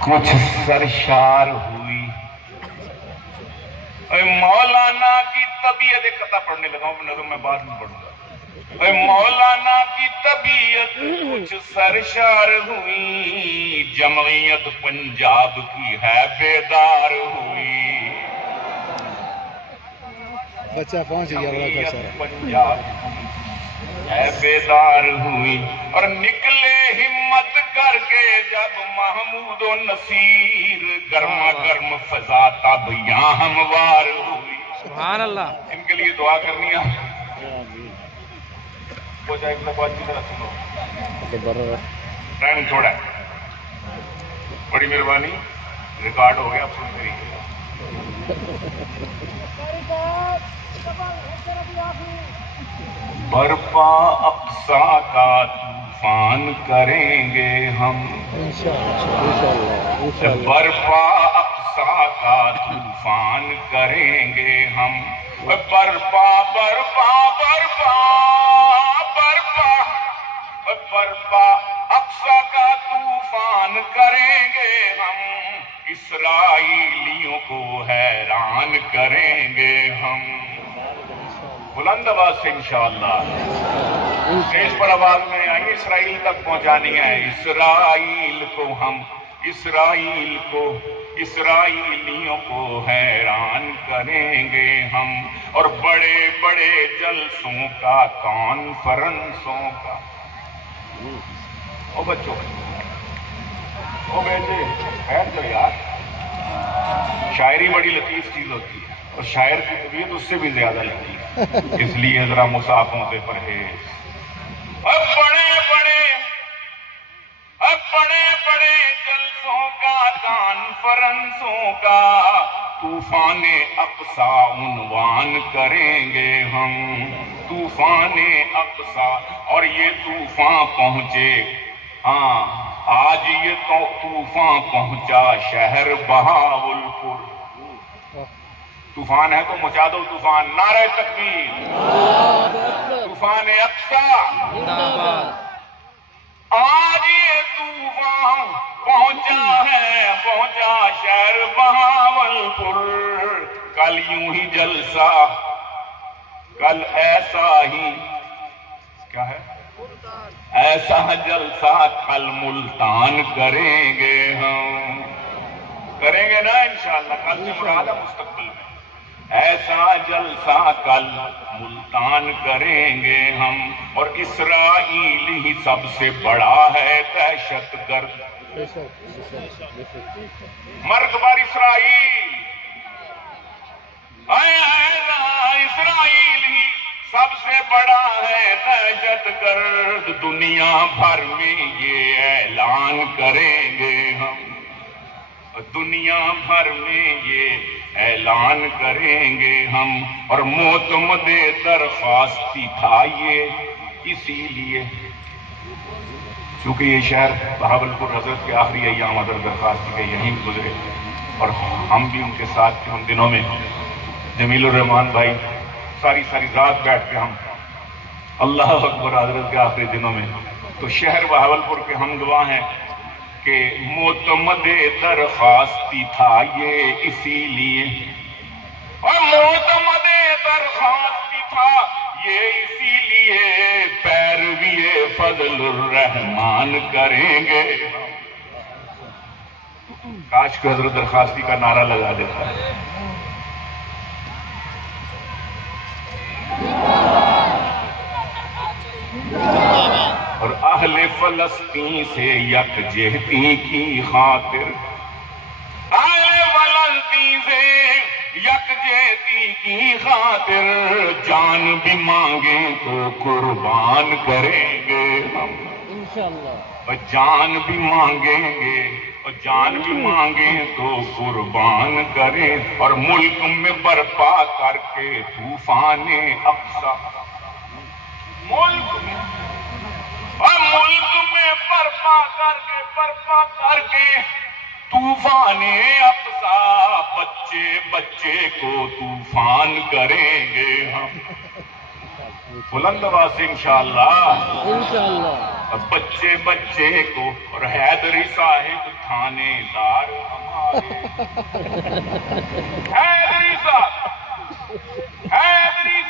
کچھ سرشار ہوئی. مولانا کی طبیعت ایک قطعہ پڑھنے لگا ہوں نظم میں بعد میں پڑھوں گا. مولانا کی طبیعت کچھ سرشار ہوئی، جمعیت پنجاب کی ہے بیدار ہوئی. بچہ پہنچ گیا جمعیت پنجاب ہے بیدار ہوئی، اور نکلے ہمت کر کے جب محمود و نصیر، گرما گرم فضا تب یہاں ہموار ہوئی. سبحان اللہ. ان کے لیے دعا کرنی ہے. ایک دفعہ اچھی طرح سنو، ٹائم تھوڑا ہے. بڑی مہربانی، ریکارڈ ہو گیا، آپ سن کریے. برپا اقصا کا طوفان کریں گے ہم، برپا اقصا کا طوفان کریں گے ہم. برپا برپا برپا برپا برپا اقصا کا طوفان کریں گے ہم، اسرائیلیوں کو حیران کریں گے ہم. بلند آواز سے انشاءاللہ اسٹیج پر آواز میں آئیے، اسرائیل تک پہنچانی ہے. اسرائیل کو ہم، اسرائیل کو، اسرائیلیوں کو حیران کریں گے ہم، اور بڑے بڑے جلسوں کا، کانفرنسوں کا. او بچوں، او بیٹے بیٹھ جاؤ یار. شاعری بڑی لطیف چیز ہوتی ہے، اور شاعر کی طبیعت اس سے بھی زیادہ لطیف، اس لیے ذرا مسافوں سے پرہیز. اب بڑے بڑے جلسوں کا، کانفرنسوں کا، طوفان اقصا عنوان کریں گے ہم. طوفان اقصا، اور یہ طوفان پہنچے، ہاں آج یہ طوفان پہنچا شہر بہاولپور. طوفان ہے تو مچا دو طوفان. نعرہ تکبیر. طوفان اقصا، آج یہ طوفان پہنچا ہے، پہنچا شہر بہاولپور. کل یوں ہی جلسہ، کل ایسا ہی، کیا ہے، ایسا جلسہ کل ملتان کریں گے ہم. کریں گے نا انشاءاللہ. کل سے مراد ہے مستقبل میں. ایسا جلسہ کل ملتان کریں گے ہم، اور اسرائیل ہی سب سے بڑا ہے دہشت گرد. مرگ بر اسرائیل، اسرائیل ہی سب سے بڑا ہے دہشت گرد. دنیا بھر میں یہ اعلان کریں گے ہم، دنیا بھر میں یہ اعلان کریں گے ہم. اور معتمد درخواستی تھا یہ، اسی لیے چونکہ یہ شہر بہاولپور حضرت کے آخری ایام حضرت درخواستی کے یہیں گزرے، اور ہم بھی ان کے ساتھ تھے ان دنوں میں. جمیل الرحمان بھائی ساری رات بیٹھ کے ہم اللہ اکبر حضرت کے آخری دنوں میں. تو شہر بہاولپور کے ہم گواہ ہیں کہ معتمد درخواستی تھا یہ، اسی لیے، اور معتمد درخواستی تھا یہ اسی لیے پیروی فضل الرحمان کریں گے. کاش کہ حضرت درخواستی کا نعرہ لگا دیتا ہے. اور اہل فلسطین سے یکجہتی کی خاطر، اہل فلسطین سے یکجہتی کی خاطر، جان بھی مانگیں تو قربان کریں گے ہم. اور جان بھی مانگیں گے، اور جان بھی مانگیں تو قربان کریں. اور ملک میں برپا کر کے طوفان اقصا، ملک میں، اور ملک میں برپا کر کے طوفان اقصا، بچے بچے کو طوفان کریں گے ہم. بلند آواز سے انشاءاللہ انشاءاللہ. اور بچے بچے کو اور حیدری صاحب تھانے دار ہمارے حیدری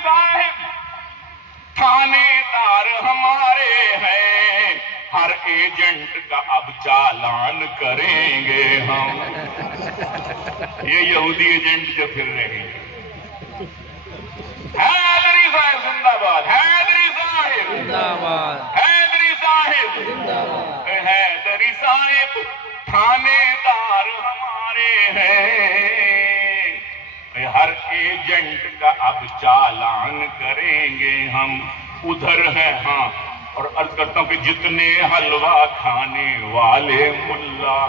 صاحب تھانے دار ہمارے ہیں، ہر ایجنٹ کا اب چالان کریں گے ہم. یہ یہودی ایجنٹ جو پھر رہے ہیں. حیدری صاحب زندہ باد، حیدری صاحب زندہ باد. حیدری صاحب زندہ باد. حیدری صاحب تھانے دار ہمارے ہیں، ہر ایجنٹ کا اب چالان کریں گے ہم. ادھر ہے ہاں، اور عرض کرتا ہوں کہ جتنے حلوہ کھانے والے ملا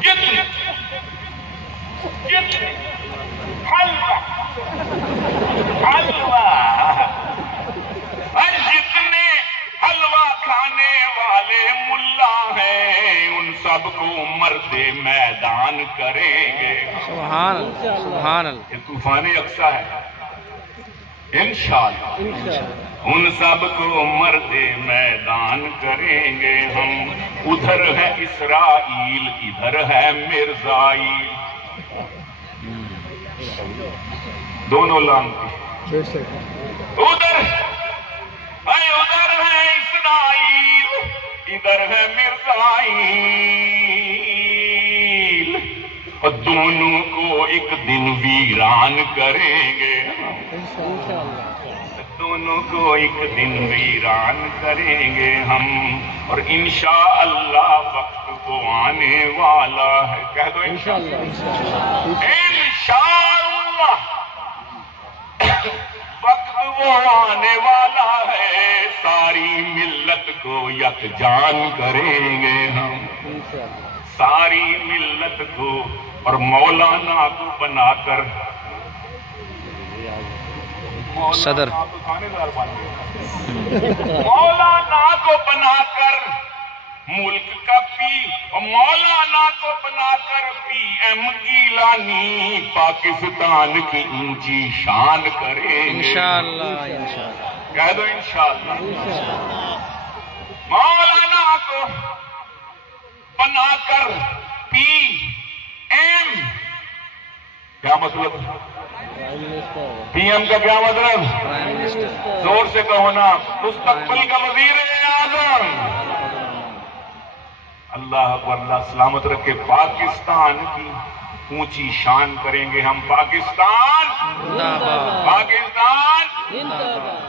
جتنے حلوہ جتنے حلوہ کھانے والے ملا ہیں ان سب کو مرد میدان کریں گے. سبحان اللہ سبحان اللہ. یہ طوفان اقصیٰ ہے انشاءاللہ. ان سب کو مرد میدان کریں گے ہم. ادھر ہے اسرائیل ادھر ہے مرزائیل، دونوں لانتی. ادھر ہے اسرائیل ادھر ہے مرزائیل، اور دونوں کو ایک دن ویران کریں گے. دونوں کو ایک دن ویران کریں گے ہم. اور انشاءاللہ وقت وہ آنے والا ہے. کہہ دو انشاءاللہ. انشاءاللہ وقت وہ آنے والا ہے، ساری ملت کو یکجان کریں گے ہم. ساری ملت کو اور مولانا کو بنا کر صدر مولانا کو بنا کر ملک کا پی اور مولانا کو بنا کر پی ایم گیلانی پاکستان کی اونچی شان کریں گے انشاءاللہ انشاءاللہ. کہہ دو انشاءاللہ. مولانا کو بنا کر پی ایم، کیا مطلب؟ پی ایم کا کیا مطلب؟ Prime minister. زور سے کہو نا. مستقبل کا وزیر اعظم. اللہ کو اللہ سلامت رکھے. پاکستان کی اونچی شان کریں گے ہم. پاکستان زندہ باد. پاکستان زندہ باد.